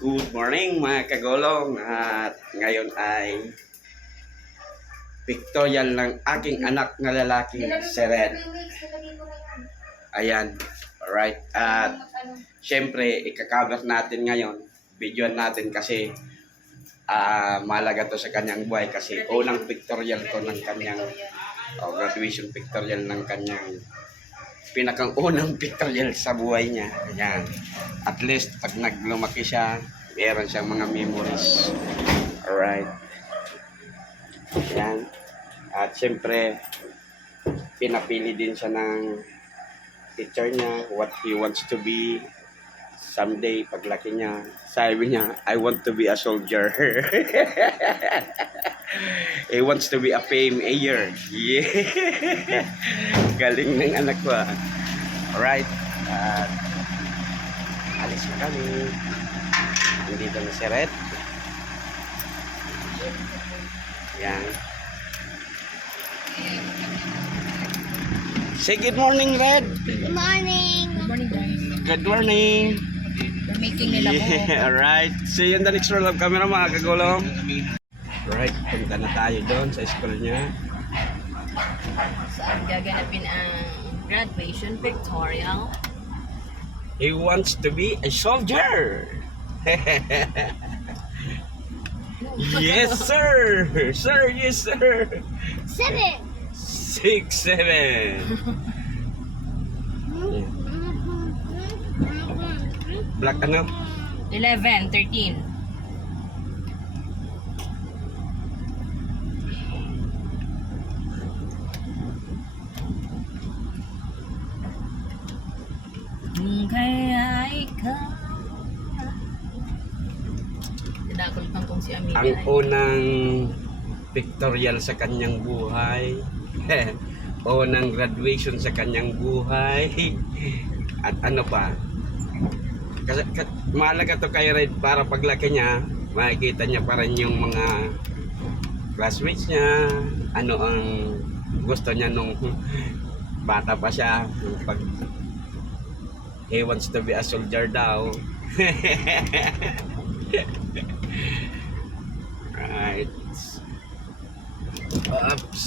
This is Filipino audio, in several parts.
Good morning mga kagolong, at ngayon ay pictorial ng aking anak na lalaki, si Red. Ayan, alright. At syempre, ika-cover natin ngayon, videoan natin kasi malaga to sa kanyang buhay kasi unang pictorial to ng kanyang graduation pictorial ng kanyang pinakang unang pictorial sa buhay niya. Ayan. At least pag naglumaki siya, meron siyang mga memories. Alright. Ayan. At syempre, pinapili din siya ng teacher niya, what he wants to be someday, paglaki niya. Sabi niya, I want to be a soldier. He wants to be a fame mayor. Yeah. Galing ng anak ko. Alright. Alis na kami. Nandito na si Red. Yan. Say good morning, Red. Good morning. Good morning, guys. Good morning. We're making nila mo. Yeah, alright. See you in the next roll of camera, mga kagulong. Alright, punta na tayo doon sa school niya. Saan gaganapin ang graduation pictorial? He wants to be a soldier. Yes, sir. Sir, yes, sir. 7. 6, 7. Black ano? 11, 13. Kaya ikaw. Tinakol pang kung si Amelia. Ang unang pictorial sa kanyang buhay. Unang graduation sa kanyang buhay. At ano pa? Kasi mahalaga to kay Red para paglaki niya, makikita niya pa rin yung mga classmates niya, ano ang gusto niya nung bata pa siya, pag he wants to be a soldier daw. Right. Oops.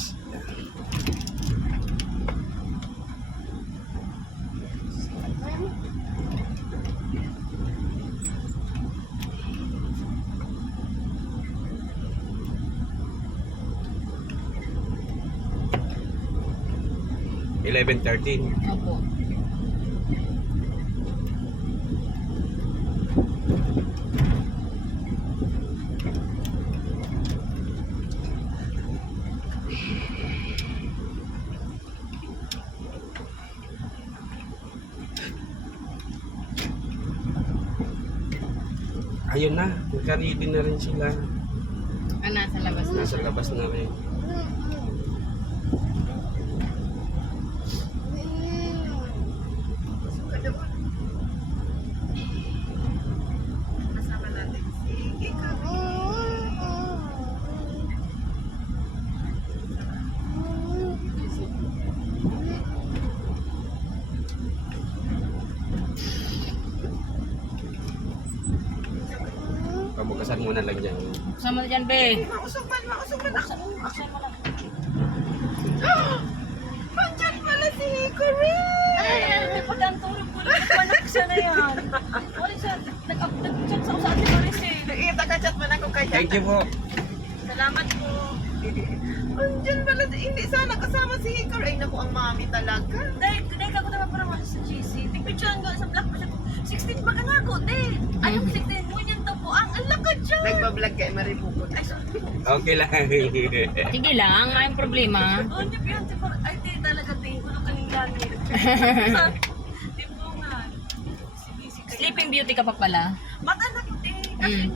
Eleven 13. Opo. Ayun na, nagka-ready na rin sila. Nasa labas na. Nasa labas na rin. Pabukasan muna lang dyan. Sama na dyan, be. Mausupan ako. Buksan mo lang. Nandiyan pala si Hickory. Ay, pagkantulog ko lang. Panak siya na yan. Wala siya. Nag-chat sa usabi ko rin siya. Nakita ka chat man ako kay Thank you po. Salamat po. Nandiyan pala si hindi sana kasama si Hickory. Ay naku, ang mami talaga. Dahil ka ko naman para wala sa GC. Tigpicturean ko sa black pa siya. 16 ba ka na ako, de? Anong 16 mo niyan to po? Ang lakad siya. Nagbablog kay Maribuko. Ay, Okay lang. Sige lang, may problema. oh, niya yan. Ay, di talaga tingin ko ng kaning langit. Di po nga. Sige, sige. Sleeping Beauty ka pa pala. Mag-anak eh. Kasi, Mm.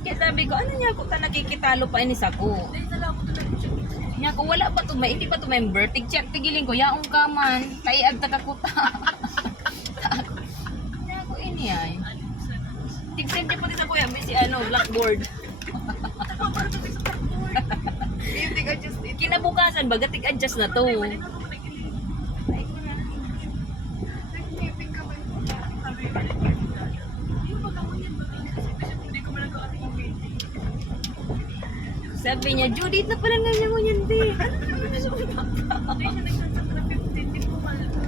Kaya sabi ko, ano niya ako ka nakikitalo pa inis ako. dahil nala ako talaga siya. Niya ko, wala pa to, hindi pa to member. Tig-check, tigiling ko, yaong ka man. Kaiag takakuta. Niya ko, ini ay. Tig-send niya po din sa kuya, may si ano, blackboard. You think I just eat Kinabukasan, bagatik adjust na to. Balik ako makikinig. Ay, wala na. Nag-taping ka ba yung sabi ko, yung pagkamunyan ba rin kasi hindi ko man nag-aating ang painting. Sabi niya, Judith na pala nga niya mo yun, be. Hindi siya nagsasak na 15, di po mahal ko.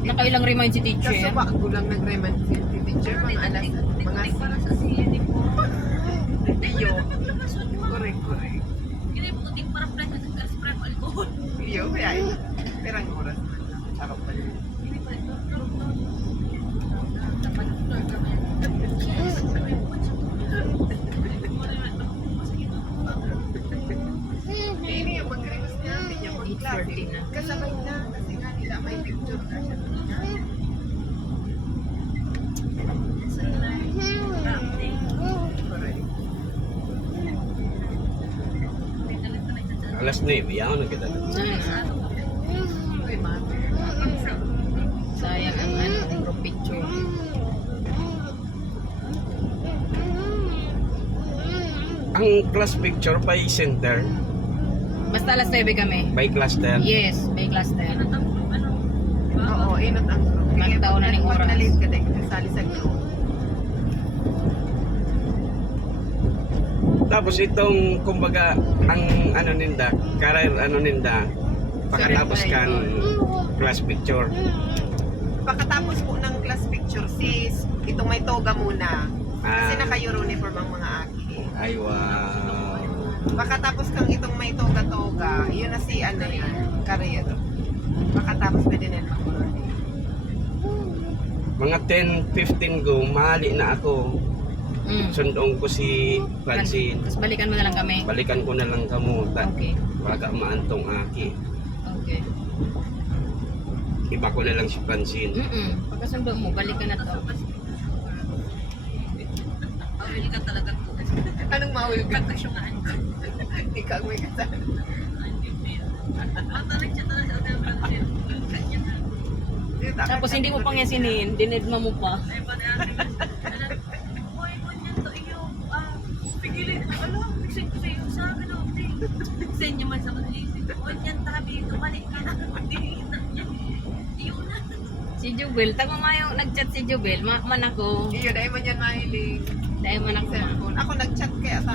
Nakailang remind si teacher. Kasuba ko lang nag-remind si teacher mga alas, mga Para sa siya, di po. iyo. Naglabasod mo. Correct. Hindi po kuting para plan sa spray of alcohol. Iyo, kaya yun. Perang oras na. Sarap pa yun. Hindi pa ito. Dapat floor ka ba yan? Yes. Sabi mo, Hindi yung mag-request niya, hindi niya mag-klase. 8:40 na. Kasabay na, kasi nga nila may picture na siya. Correct. Alas 9, yaon na kita. Uy, mother. Sayang ang ano, group picture. Ang class picture by center, Basta alas 9 kami. by cluster. Yes, may cluster. Oo, inot ang group. Magtaon na ng Pag oras. nalit ka dahil kasali sa group. Tapos itong, kumbaga, ang ano ninda, career ano ninda, pagkatapos kang class picture. Pagkatapos po ng class picture, sis, itong may toga muna. Kasi Ah, naka-uniform ang mga aki. ay wow. Pagkatapos kang itong may toga-toga, yun na si ano yan, career. Pagkatapos pwede na mag Mga 10-15 go, mali na ako. Sundong ko si Francine. Tapos balikan mo na lang kami. Balikan ko na lang kamo. Okay. Wala maantong aki. Okay. Iba ko na lang si Francine. Pagkasundo mo, balikan na to. Pabili ka talaga po. Anong mahulgan? Pagkasyungaan ko. Ikaw may kasama. Ang talag siya talaga sa hotel Brazil. Kanya na. Tapos hindi mo pang yasinin, dinedma mo pa. Ay, pa na ate. Boy, ganyan to iyo. Pigilin ko. Alam, fixin ko sa'yo. Sabi na, send niyo man sa kanilisi. Ganyan tabi, tumalik ka na. Hindi niya. Iyo na. Si Jubel, tago nga yung nag-chat si Jubel, man ako. Iyo, dahil man yan mahilig. Dahil man ako ma. Cellphone. Ako nag-chat kaya sa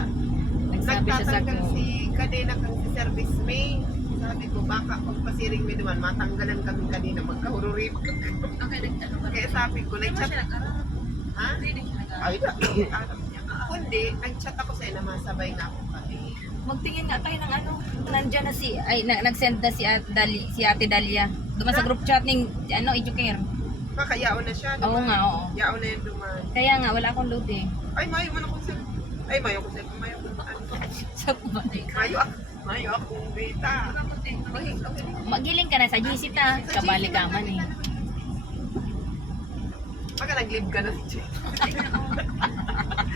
Nagsabi siya sa nagtatanggal ko. si kadena kang si service may. Sabi ko, baka pagpasiring may duman, matanggalan kami kanina, magkahururi. Okay, nag-ano ka. Kaya sabi ko, Hindi mo nag-chat. siya nag-arap. Ha? Hindi siya nag-arap. Ay, alam niya. Kundi, nag-chat ako sa'yo na masabay nga ako kami. Magtingin nga kayo ng ano, nandiyan na si, ay, nag-send na si Ate Dalia. Duman sa group chat ng, ano, Educare. Baka yaon na siya. Oo nga, oo. Yaon na yung duman. Kaya nga, wala akong load eh. Ay, mayo man akong cell. Ay, mayo akong cell. Mayo akong ano. Sa kumatik. Mayo akong beta. Ay, okay. Magiling ka na sa GC ta. Kabali ka man eh. Baka nag-live ka na si Jay.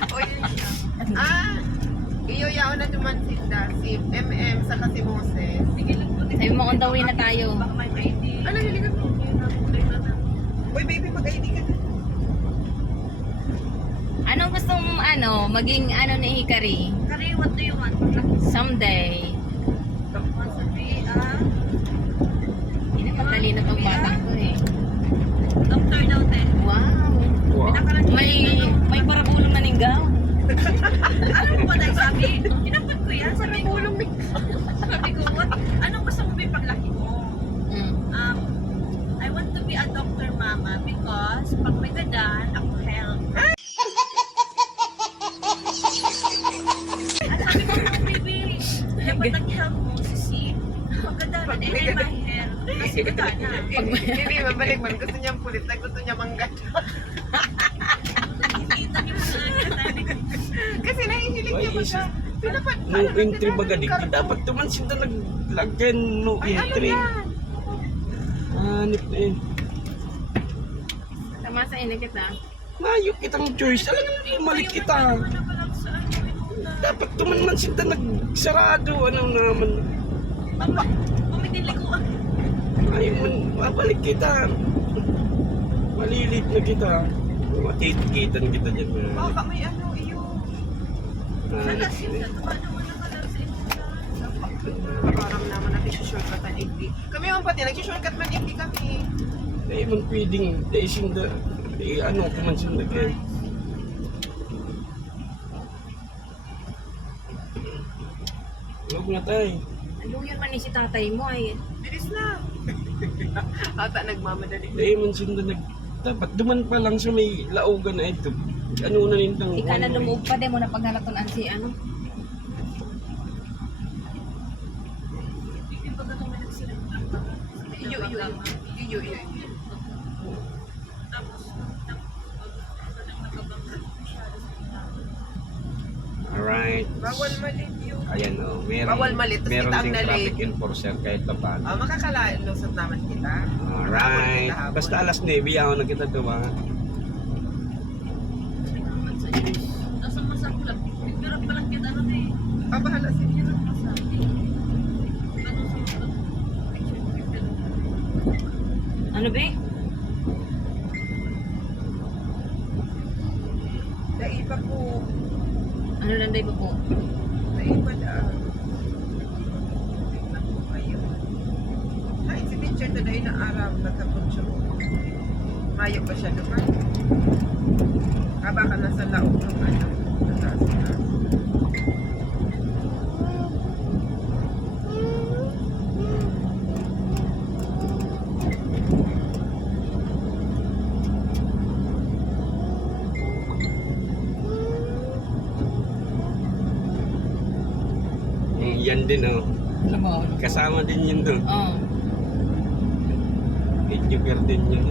Oy, iyo yaon na duman si MM sa si Moses. Sige lang po. Sabi mo, on the way na tayo. Baka may ID. Ano, hiligan mo? Uy, baby, mag-ID ka na. Anong gusto mong ano, maging ano ni Hikari? Kari, what do you want? Someday. Want to be a Hindi matalino tong batang ko eh. doctor daw, te. Wow. Wow. May parabulong na ninggaw. Alam mo ba dahil sabi? Inapat ko yan. Sabi ko, sabi ko, what? Anong gusto mo may paglaki mo? I want to be a doctor, mama, because pag may gadan, ako health. At sabi ko, no, baby, dapat nag-help mo si pag gadanan, eh, ay my health. Kasi gadanan. Hindi, mabalik man. Gusto niya pulit na gusto niya manggat. Hinita niyo sa gadanan. Kasi nahihilig Why niya is baga. Pinapat. No entry baga di dapat tuman sila naglagyan no Ay, ano entry. yan? Hanip na eh. Tama sa ina kita. Mayo kitang choice. Alam mo, umalik kita. Ano ba lang sa ano? Dapat tuman man sila nagsarado. Ano naman. Papa, pumidilikuan. Ayaw man, mabalik kita. Malilit na kita. Matitikitan kita dyan. Baka may ano, iyo. Hanip Nalasing na ka, tuwa naman nakalang sa imo. Parang naman natin shortcut ang FB. Kami man pati, nag-shortcut man FB kami. Dahil man pwedeng, dahil sinda, ano, kumansin na kayo. Huwag na tayo. Aluyan man ni si tatay mo ay. Bilis na. Ata nagmamadali. Dahil man sinda dapat duman pa lang sa may laugan na ito. Ano na nintang Ika na lumuog pa din mo na paghalaton si ano. Hindi pa ganun may nagsilang. Iyo. Tapos nakabangga masyado sa ilalim. Alright. Bawal malit yun. Ayan o. Meron, Bawal malit, tas meron kita ang ding nalit. traffic enforcer kahit pa paano. Makakalusot naman kita. Alright. Habol kita, Basta habol. alas 9, yaw na kita dumaan. Salamat sa Diyos. Nasa masaklap. Pero palang kita ano eh. Pabahala siya. Yan ang masabi. Ano sa mga picture. Ano be? Daiba po. Ano lang day ba po? Daiba da. Tingnan ko kayo. Ay, si picture na dahil na araw. Nagkapot siya. Mayo pa siya naman. Baka nasa laog ng ano. Nataas na. Yan din o. Ano ba? Kasama din yun doon. Oh. Eduker din yun.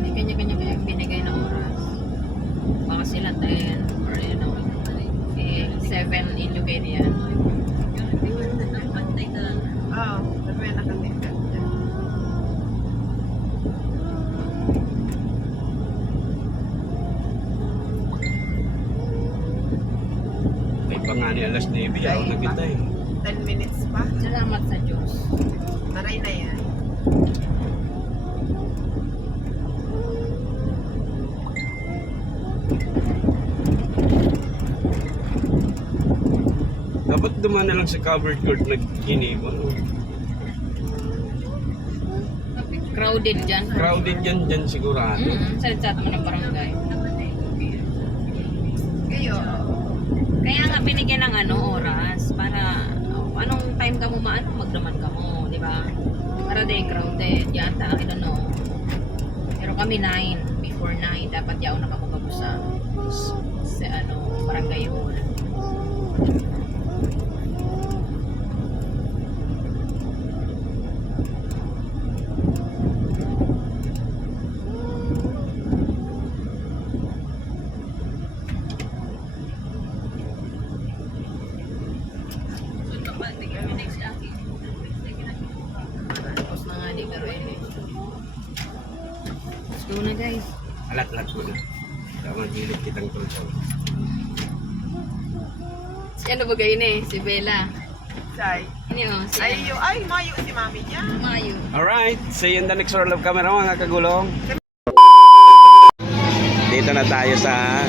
May kanya-kanya kaya binigay na oras. Baka sila 10 or you know, 7 in Lucadia. Ang pantay na Oo. Sabi na nakatingkat niya. May pangani alas 9, yaw na kita eh. 10 minutes pa. Salamat sa Diyos. Maray na yan. Dapat dumaan na lang sa covered court na ginibon. Crowded dyan. Crowded yan dyan sigurado. Sa naman ng barangay. Kayo. Kaya nga binigyan ng ano oras para anong time ka mo maano magdaman ka mo, di ba? Para day crowded yata, I don't know. Pero kami 9, before 9 dapat yaw nakapagabo sa ano barangay hall. Tapos na nga di pero eh. Let's go na guys. Alat-alat mo na. Tama, gilid kitang tulsaw. Si ano ba gayon eh? Si Bella. Say. Ano yun? Si Ay, mayo si mami niya. Mayo. Alright, see you in the next roll of camera mga kagulong. Dito na tayo sa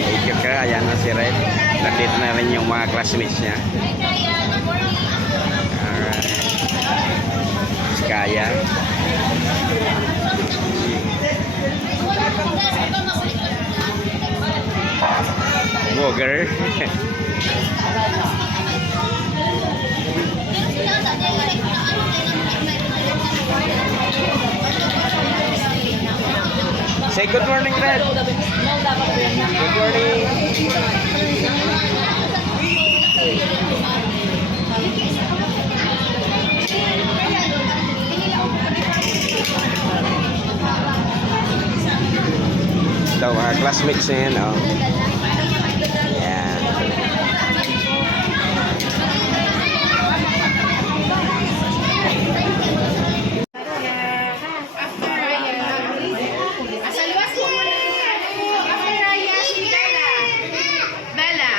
Eduker. Ayan na si Red. Nandito na rin yung mga classmates niya. Alright. Si Kaya. Moger. Say good morning, Red. Good morning. Ito, mga classmates na yan, oh. Yan. Asalwas ko muna. Raya si Bella. Bella.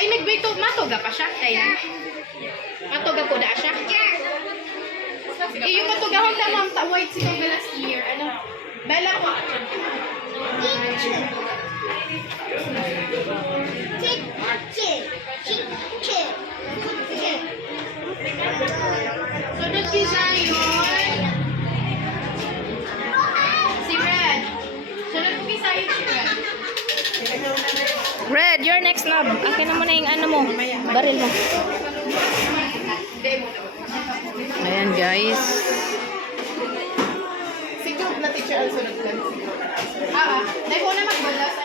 Ay, nagbito. Matoga pa siya. Kaya. Matoga po na siya. Yung matugahon na ma'am. White si Bella last year. Ano? Bella po. Red, you're next, love. Akin na muna yung ano mo. Baril mo. Ayan, guys. Si Club na teacher ang sunod lang. Dahil ko na magbalas.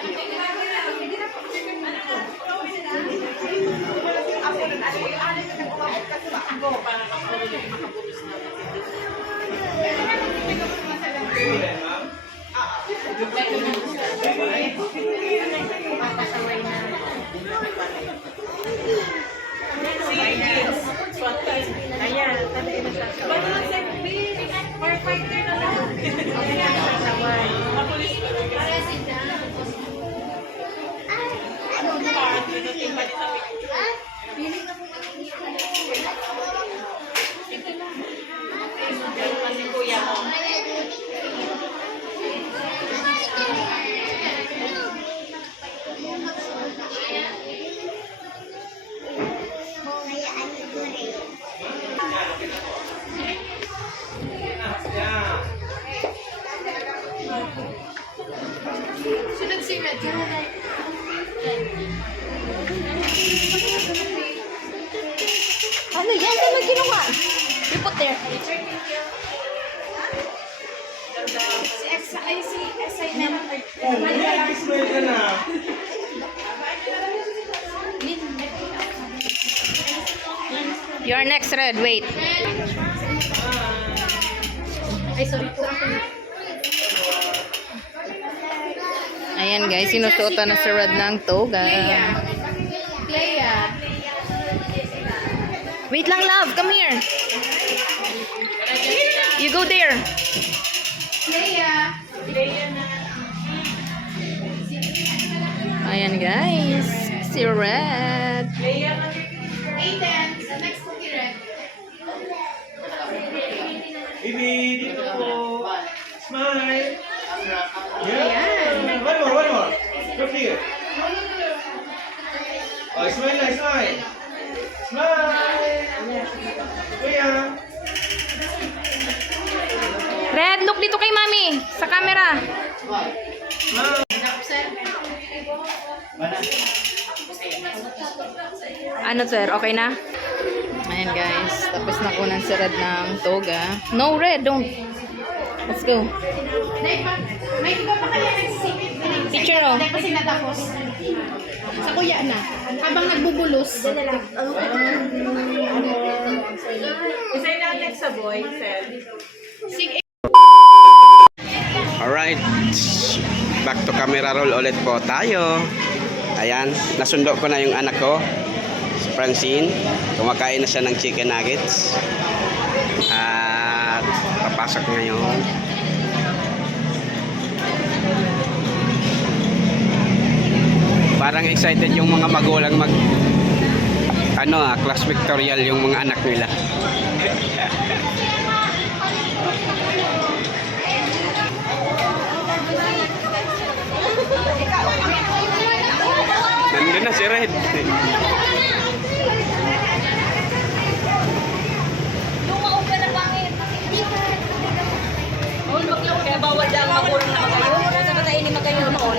Sunod si Red. Ano yan? Ano ginawa? You put there. You're next, Red. Wait. Ay, sorry po. Ayan, guys. Sinusuotan na si Red ng toga. Clea. Wait lang, love. Come here. You go there. Clea. Ayan, guys. Si Red. Aiden. Next po kay Red. Baby, dito po. Smile. Yeah. One more. Look here. Oh, smile na, smile. Smile. Kuya. Red, look dito kay mami. Sa camera. Smile. Ano, sir? Okay na? Ayan, guys. Tapos nakunan si Red ng toga. No, Red. Don't. Let's go. May iba pa kaya nagsisipit. Picture, oh. Dahil kasi natapos. Sa kuya na. Habang nagbubulos. Isa na next sa boy, Sel. Sige. Alright. Back to camera roll ulit po tayo. Ayan. Nasundo ko na yung anak ko. Si Francine. Kumakain na siya ng chicken nuggets. At papasok ngayon. Parang excited yung mga magulang class pictorial yung mga anak nila. Nandun na si Red. Kaya bawal lang magulang na magayon. Sa batayin ni magayon noon.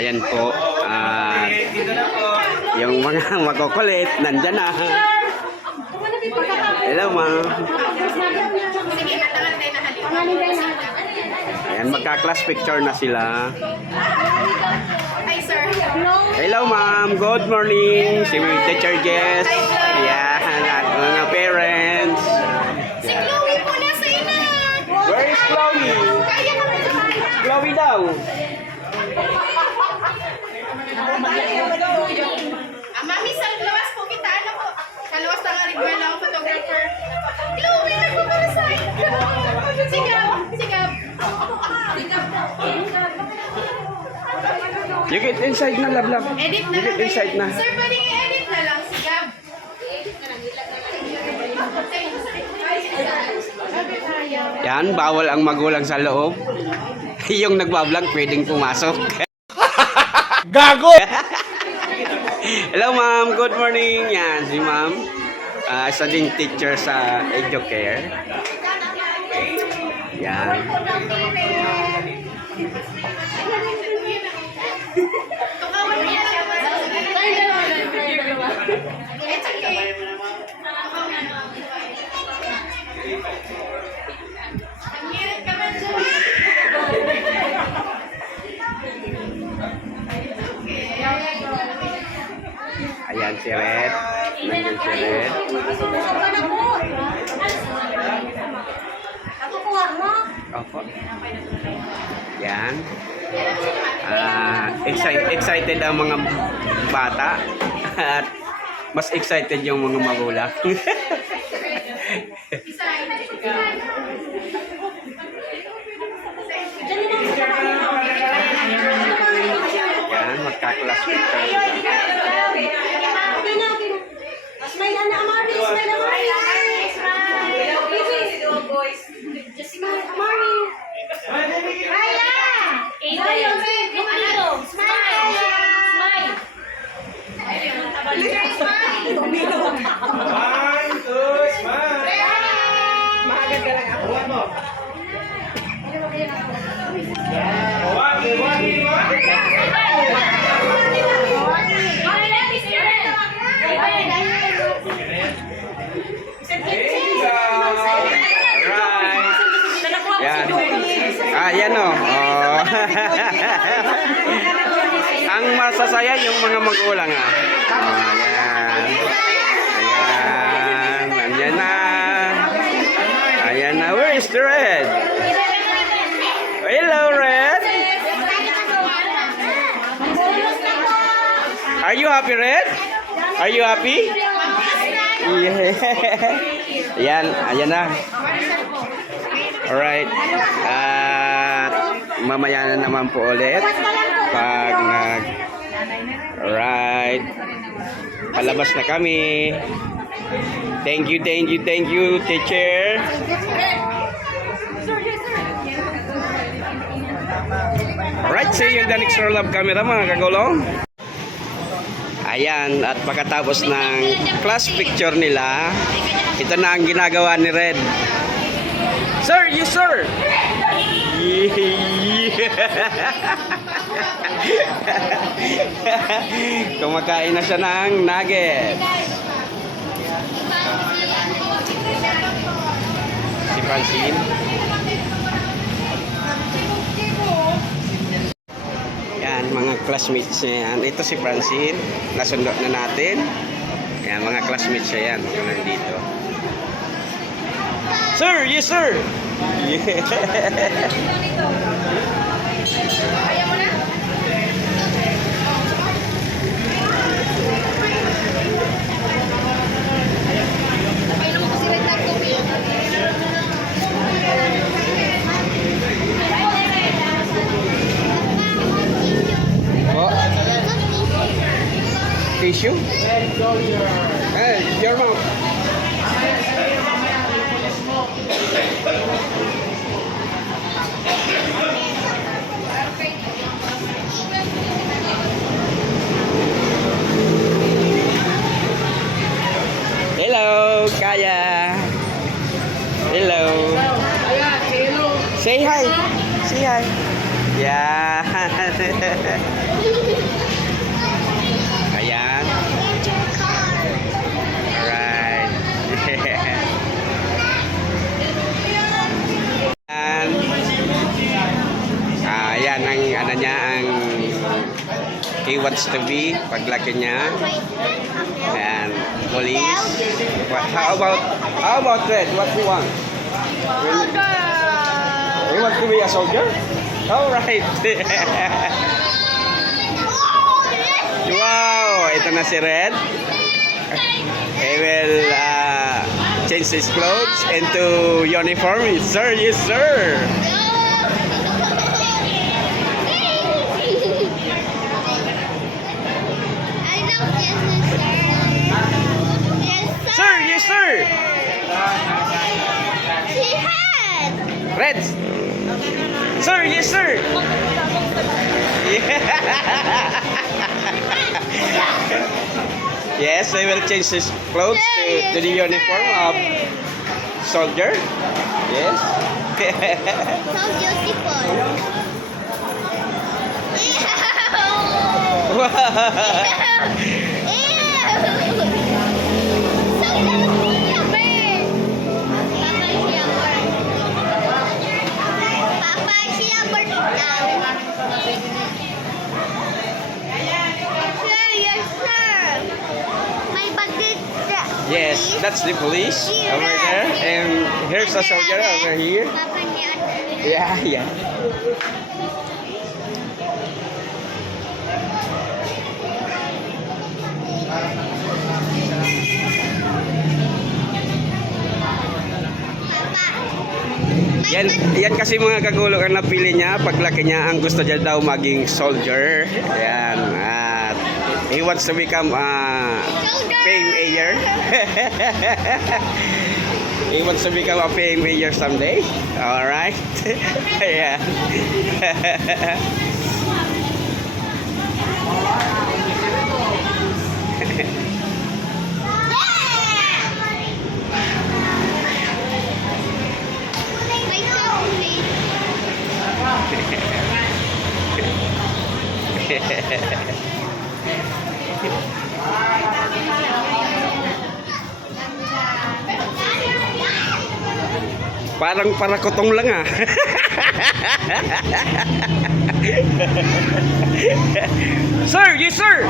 Ayan po. Yung mga makukulit, nandyan na. Hello, ma'am. Ayan, magka-class picture na sila. Hi, sir. Hello, ma'am. Good morning. Si Teacher Jess. Yan, at mga parents. Si Chloe po nasa ina. Where is Chloe? Kaya ka rin sa Chloe daw. Mami, sa lawas po kita. Ano po? Kalawas na nga rin lang photographer. Chloe, nagpaparasign ka. Sigap. You get inside na, love. Edit na You get lang. inside na. Sir, pwedeng i-edit na lang. Sigap. Yan, bawal ang magulang sa loob. Yung nagbablog, pwedeng pumasok. Gago! Hello, ma'am. Good morning. Yan, si ma'am. Studying teacher sa EduCare. Yan. Ayan si Red. Nandun si Red. Opo. Yan. Excited ang mga bata at mas excited yung mga magulang. Yan, magkaklas picture sila. One, two, smile. Mahagad ka lang ako. One more. One. Alright. Yan. Yan o. Oh. Ang masasaya yung mga magulang ah. Ayan. Ayan. Ayan na. Ayan na. Where is the Red? Hello, Red. Are you happy, Red? Are you happy? Yeah. Ayan. Ayan na. Alright. At mamaya na naman po ulit pag alright, palabas na kami. Thank you, teacher. Alright, see you in the next roll of camera mga kagulong. Ayan, at pagkatapos ng class picture nila, ito na ang ginagawa ni Red. Sir, you sir! Kumakain na siya ng nuggets. Si Francine. Yan, mga classmates niya yan. Ito si Francine. Nasundo na natin. Yan, mga classmates siya yan. Yung nandito. Sir, yes sir! Yeah. Oh. Tissue? Hey, your mom. Hello, Kaya. Hello. Say hi. Say hi. Yeah. Ayan. Alright. Ayan ang ano niya, ang he wants to be paglaki niya. And police. How about Red? What do you want? You want to be a soldier? All right. Wow, ito na si Red. He will change his clothes into uniform. Sir, yes sir. Sir, yes sir. Red. Sir, yes sir. Yes, they will change his clothes to the uniform of soldier. Yes. So beautiful. Yes, that's the police over there. And here's a soldier over here. Yeah, yeah. Yan kasi mga kagulo ang napili niya. Paglaki niya, ang gusto niya daw maging soldier. Yan. At he wants to become fame mayor. He wants to become a fame mayor someday. Alright. Yeah. Parang parakotong lang ah. Sir, yes sir.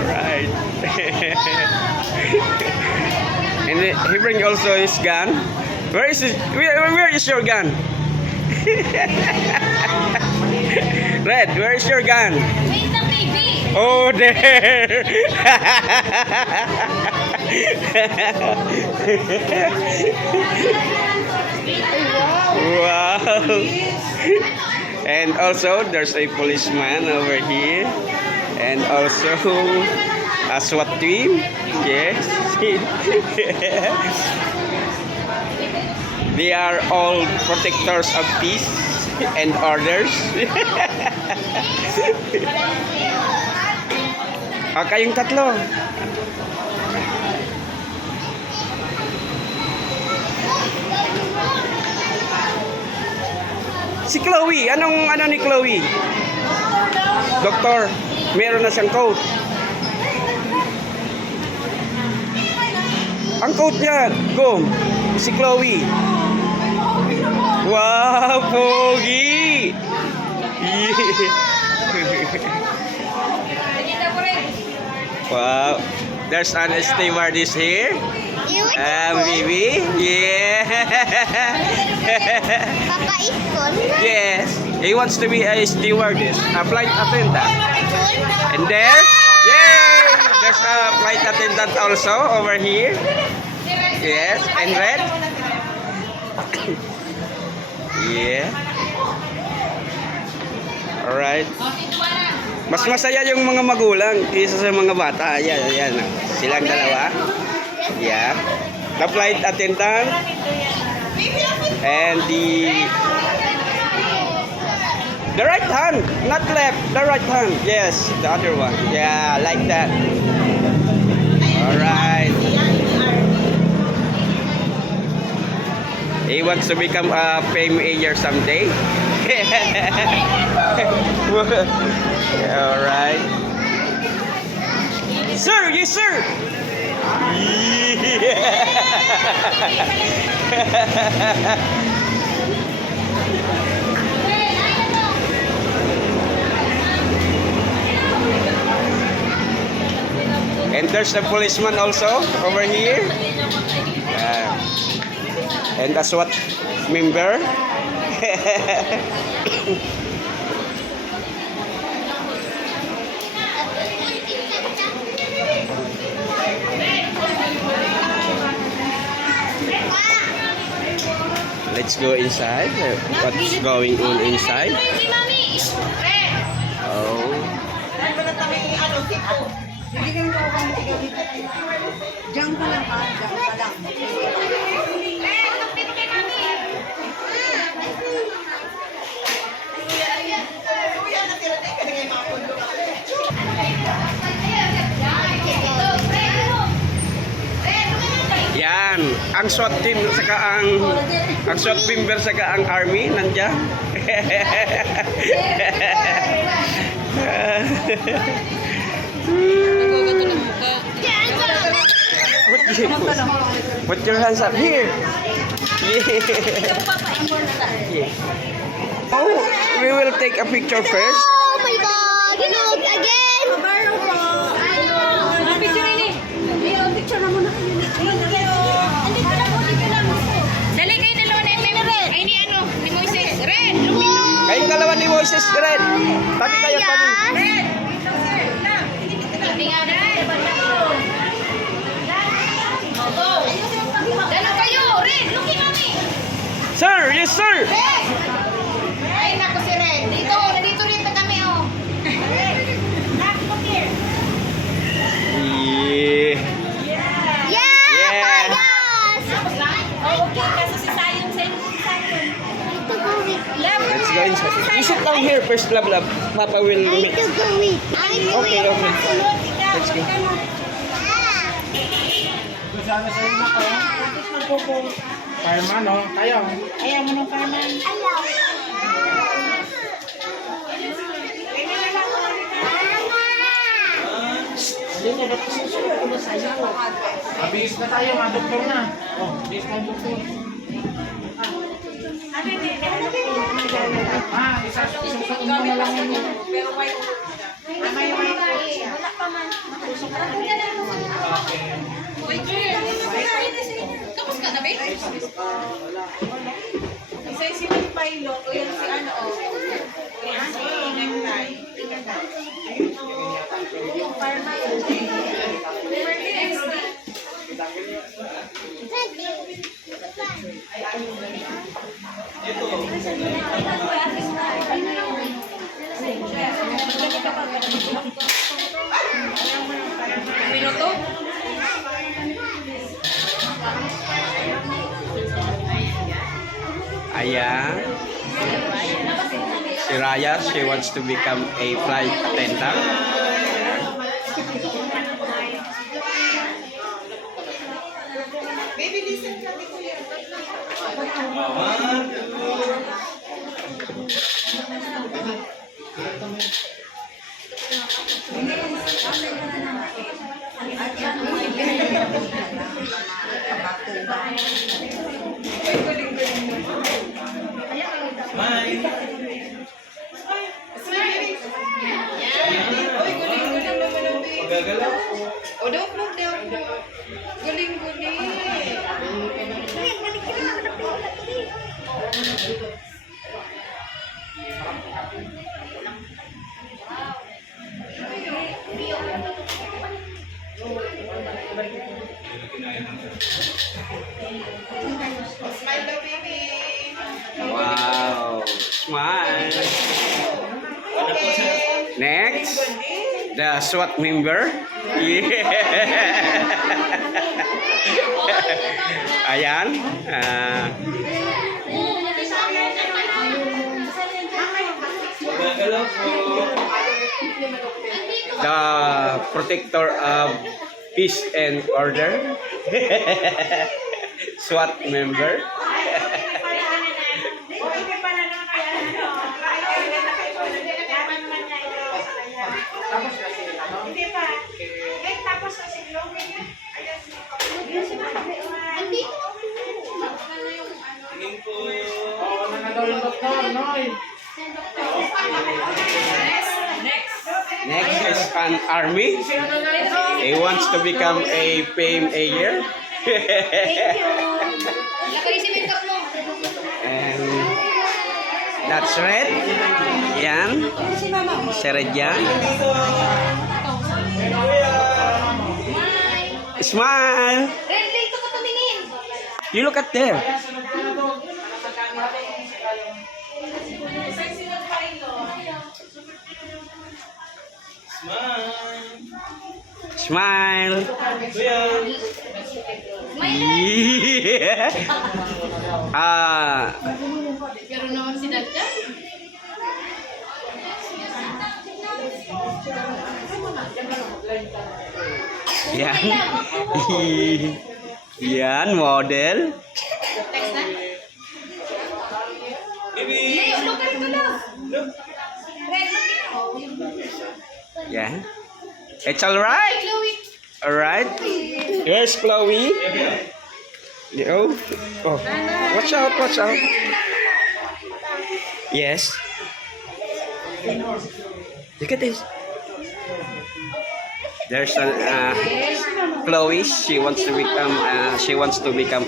Alright. And he bring also his gun. Where is it? Where is your gun? Red, where is your gun? Wait the baby! Oh, there! Wow! And also, there's a policeman over here. And also, a SWAT team. Yes. They are all protectors of peace and orders. Kayong tatlo. Si Chloe, ano ni Chloe? Doktor, meron na siyang coat. Ang coat niya, go. Si Chloe. Wow, pogi! Wow, there's an stewardess here. Baby, yeah. Papa is cool. Yes, he wants to be a stewardess, a flight attendant. And there, yay! There's a flight attendant also over here. Yes, and red. Yeah. Alright. Mas masaya yung mga magulang kaysa sa mga bata. Ayan, ayan. Silang dalawa. Yeah. The flight attendant. And the right hand, not left, the right hand. Yes, the other one. Yeah, like that. Alright. He wants to become a fame mayor someday. Alright. Sir, yes sir. And there's a policeman also over here. And a SWAT member. Let's go inside. What's going on inside? Oh. Diyan ka lang ha, diyan ka lang. Yan. ang SWAT team saka ang SWAT member saka ang army nandiyan. Nagagato ng mukha. Put your hands up here. Yeah. Yeah. Oh, we will take a picture first. Oh my God! Look again! Ang picture ini. Dali kayo dalawa na yung Red. Ay, ni ano? Ni Moises. Red! Kayong dalawa ni Moises, Red. Tabi kayo, tabi. Hindi nga na. Dalaw kayo! Red! Looking at me! Sir, yes sir. Ay, naku si Red. Dito, nandito rin na kami, oh. Yeah. Yeah! Yeah. Yes! Let's go inside. You sit down here first, love. Papa will I make. to go with. I to Okay, go okay. Let's go. Sana sa inyo ko. Fireman, no? Tayo. Mabilis na tayo, mga doktor na. Oh, mabilis na yung doktor. Isang mo na lang yun. Tapos ka na, babe? Minuto? Ayan. Si Raya, she wants to become a flight attendant. Baby, listen ka. Magagalaw. O, don't look down. Guling-guling. Smile daw, baby. Wow. Smile. Okay. Next, the SWAT member. Yeah. Ayan. Magagalaw po. The protector of peace and order. SWAT member. Tingin po. Oo, na daw yung doktor, Noy. Next is an army. He wants to become a PMA. Nakaisipin ka mo. And that's Red. Yan. Si Red yan. Smile. Red, dito ka tumingin. You look at there. Smile. Kuya. Yeah. Pero naman si Dada. Yan. Yan, model. Text na? Leo, look at ito daw. Yeah. It's alright. Chloe. Alright. Here's Chloe. Yo. Oh. Watch out, watch out. Yes. Look at this. There's Chloe. She wants to become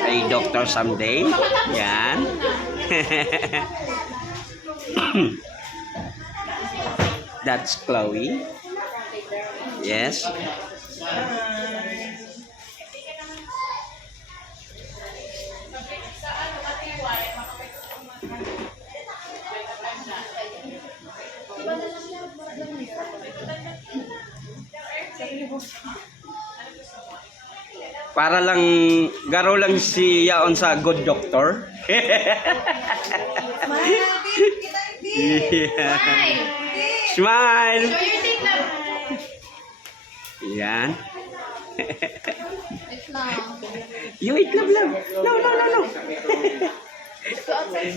a doctor someday. Yan. That's Chloe. Yes. Para lang garo lang si Yaon sa good doctor. Yeah. Smile. Show your teeth na. Yan. It's long. You eat love. No. Go outside.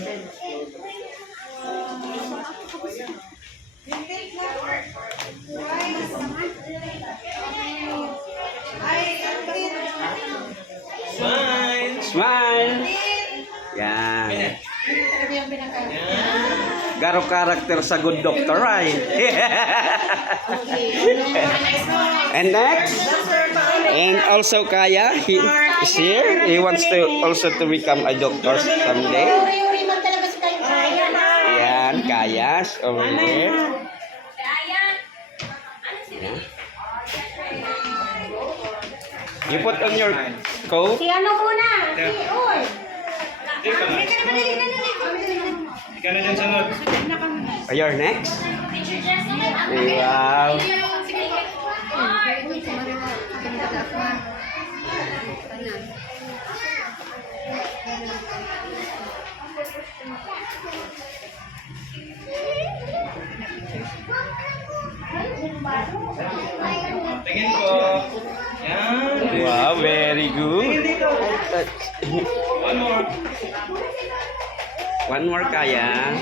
Smile. Yan. Garo karakter sa good doctor, right? And next, and also Kaya, he is here. He wants to also to become a doctor someday. Yan, Kaya over here. Yeah. You put on your coat. Si ano muna? Si Oy. Ikaw na dyan sunod. You're next. Wow. Tingin ko. Yan. Wow, very good. One more. One more, Kaya.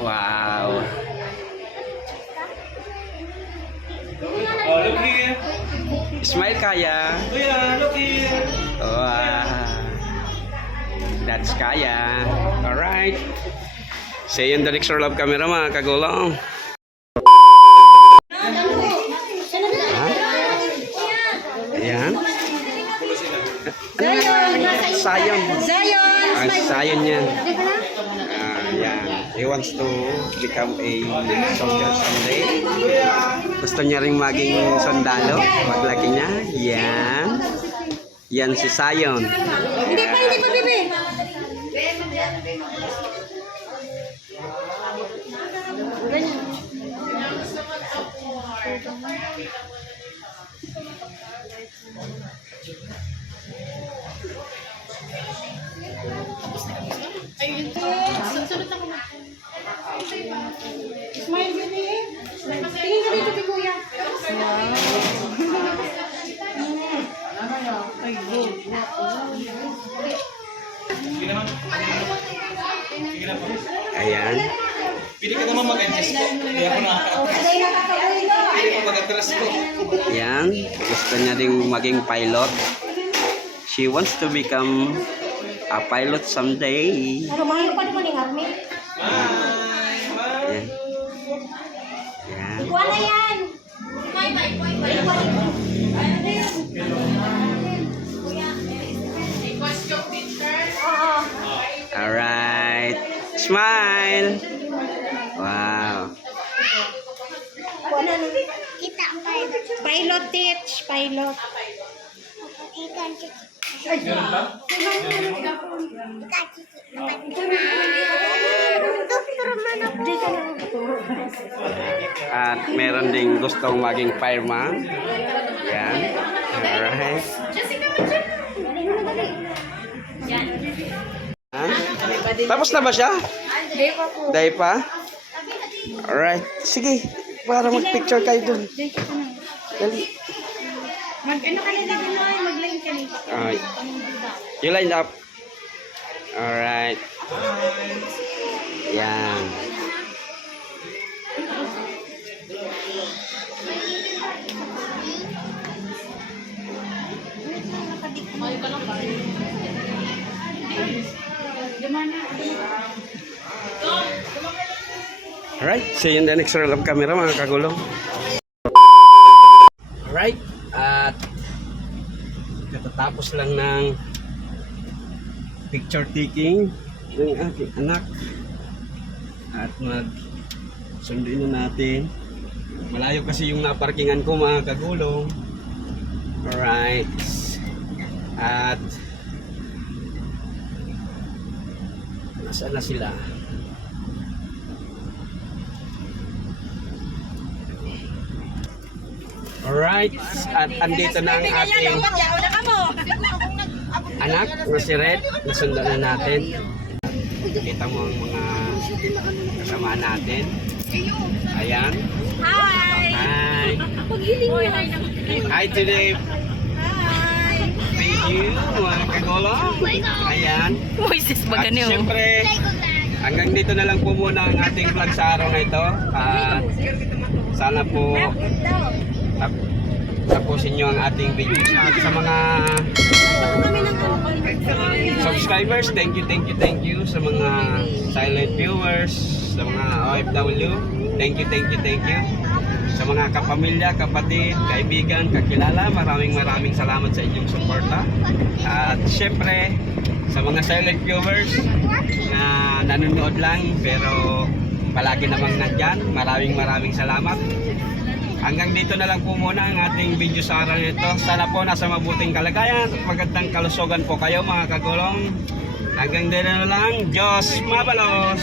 Wow. Oh, look here. Smile, Kaya. Kuya, look here. Wow. That's Kaya. Alright. See you in the next love camera, mga kagulong. Ayan. Sayon. Sayon yan. Yan. He wants to become a soldier someday. Gusto niya ring maging sundalo. Paglaki niya. Yan. Yan si Sayon. Hindi pa, bebe. Sunod na ko na. Smile yun eh. Tingin ka dito kay Kuya. Ay, go. Sige naman. Sige na po. Ayan. Pili ka naman mag-adjust ko. Kaya ako na. Pili ko mag-atras ko. Yan, gusto niya ding maging pilot. She wants to become a pilot someday. Pero mahal pa naman yung army. Yan. Yan. Wala yan. Oo. Alright. Smile. Wow. Wala na. Kita pa. Pilot teach. Pilot. At meron ding gustong maging fireman. Yan. Alright. Jessica, dali. Yan. Tapos na ba siya? Dahil pa? Alright. Sige. Para mag-picture kayo dun. Dali. Mag-ano ka na dito, Noy? Mag-line ka na. Alright. You line up. Alright. Yan. Alright, see you in the next roll of camera mga kagulong. Alright, at katatapos lang ng picture taking ng aking anak at sunduin na natin. Malayo kasi yung naparkingan ko mga kagulong. Alright, at nasaan na sila? Alright, at andito na ang ating anak na si Red. Nasundan na natin. Kita mo ang mga kasama natin. Ayan. Hi! Hi today! Thank you mga kagulong. Ayan. At siyempre, hanggang dito na lang po muna ang ating vlog sa araw na ito. At sana po tapusin nyo ang ating video. At sa mga subscribers, thank you. Sa mga silent viewers, sa mga OFW, thank you. Sa mga kapamilya, kapatid, kaibigan, kakilala, maraming salamat sa inyong suporta. At syempre, sa mga silent viewers na nanonood lang pero palagi namang nandyan, maraming salamat. Hanggang dito na lang po muna ang ating video sa araw nito. Sana po nasa mabuting kalagayan at magandang kalusugan po kayo mga kagulong. Hanggang dito na lang. Diyos mabalos!